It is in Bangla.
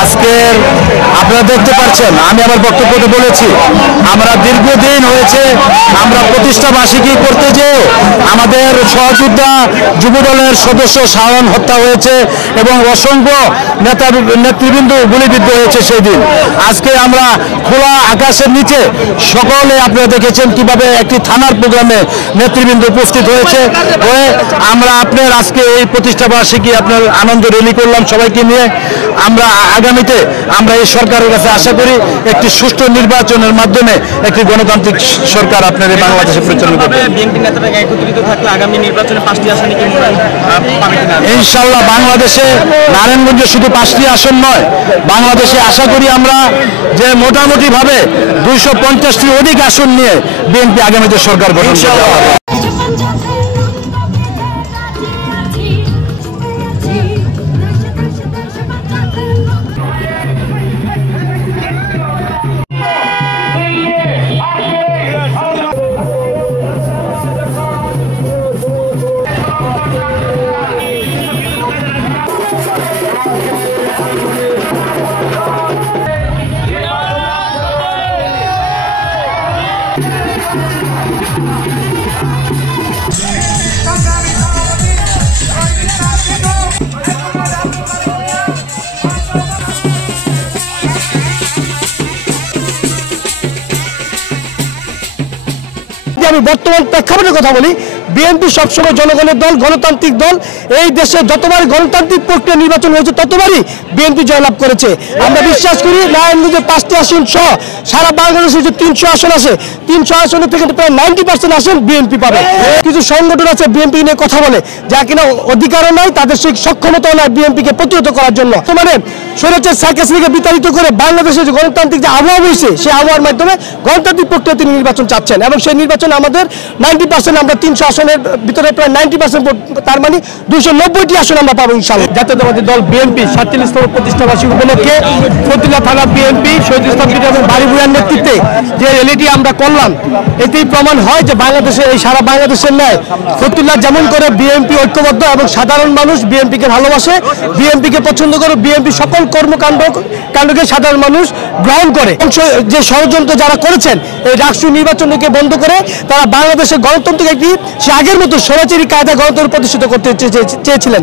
আজকের আপনারা দেখতে পাচ্ছেন আমি আমার বক্তব্যতে বলেছি আমরা দীর্ঘদিন হয়েছে আমরা প্রতিষ্ঠা বার্ষিকী করতে যে আমাদের সহযোদ্ধা যুবদলের সদস্য শাওন হত্যা হয়েছে এবং অসংখ্য নেতৃবৃন্দ গুলিবিদ্ধ হয়েছে সেই দিন। আজকে আমরা খোলা আকাশের নিচে সকলে আপনারা দেখেছেন কিভাবে একটি থানার প্রোগ্রামে নেতৃবৃন্দ উপস্থিত হয়েছে হয়ে আমরা আপনার আজকে এই প্রতিষ্ঠা বার্ষিকী আপনার আনন্দ র্যালি করলাম সবাইকে নিয়ে। আমরা আগামীতে আমরা এই সরকারের কাছে আশা করি একটি সুষ্ঠু নির্বাচনের মাধ্যমে একটি গণতান্ত্রিক সরকার আপনার এই বাংলাদেশে পরিচালনা করবে। বিএনপি নেতারা একত্রিত থাকলে আগামী নির্বাচনে 5টি আসনে কি পাবে কিনা? ইনশাআল্লাহ বাংলাদেশে নারায়ণগঞ্জে শুধু 5টি আসন নয়, বাংলাদেশে আশা করি আমরা যে মোটামুটি ভাবে 250টির অধিক আসন নিয়ে বিএনপি আগামীতে সরকার গঠন করবে। আমি বর্তমান প্রেক্ষাপটের কথা বলি, বিএনপি সবসময় জনগণের দল, গণতান্ত্রিক দল। এই দেশে যতবার গণতান্ত্রিক প্রক্রিয়া নির্বাচন হয়েছে ততবারই বিএনপি জয়লাভ করেছে। আমরা বিশ্বাস করি নারায়ণগঞ্জে 5টি আসন সহ সারা বাংলাদেশে যে 300 আসন আছে, 300 আসনের থেকে প্রায় 90% আসন বিএনপি পাবে। কিছু সংগঠন আছে বিএনপি নিয়ে কথা বলে, যা কিনা অধিকারও নাই, তাদের সেই সক্ষমতাও নাই বিএনপিকে প্রতিহত করার জন্য। মানে স্বৈরাচার শেখ হাসিনাকে বিতাড়িত করে বাংলাদেশে যে গণতান্ত্রিক যে আবহাওয়া হয়েছে, সেই আবহাওয়ার মাধ্যমে গণতান্ত্রিক প্রক্রিয়া তিনি নির্বাচন চাচ্ছেন এবং সেই নির্বাচনে আমাদের 90% আমরা 300 আসনের ভিতরে প্রায় 90%, তার মানে 290টি আসন আমরা পাবো ইনশাআল্লাহ। জাতীয়তাবাদী দল বিএনপি 47তম প্রতিষ্ঠা বার্ষিকী উপলক্ষে ফতুল্লা থানা বিএনপি শহীদ ইসলাম এবং বাড়ি ভূঁইয়ার নেতৃত্বে যে র্যালিটি আমরা করলাম, এতেই প্রমাণ হয় যে বাংলাদেশে এই সারা বাংলাদেশের ন্যায় ফতুল্লা যেমন করে বিএনপি ঐক্যবদ্ধ এবং সাধারণ মানুষ বিএনপিকে ভালোবাসে, বিএনপিকে পছন্দ করে, বিএনপি সকল কর্মকাণ্ডকে সাধারণ মানুষ গ্রহণ করে। যে ষড়যন্ত্র যারা করেছেন এই রাষ্ট্রীয় নির্বাচনকে বন্ধ করে তারা বাংলাদেশের গণতন্ত্রকে একটি সে আগের মতো স্বৈরাচারী কায়দায় গণতন্ত্র প্রতিষ্ঠিত করতে চেয়েছিলেন।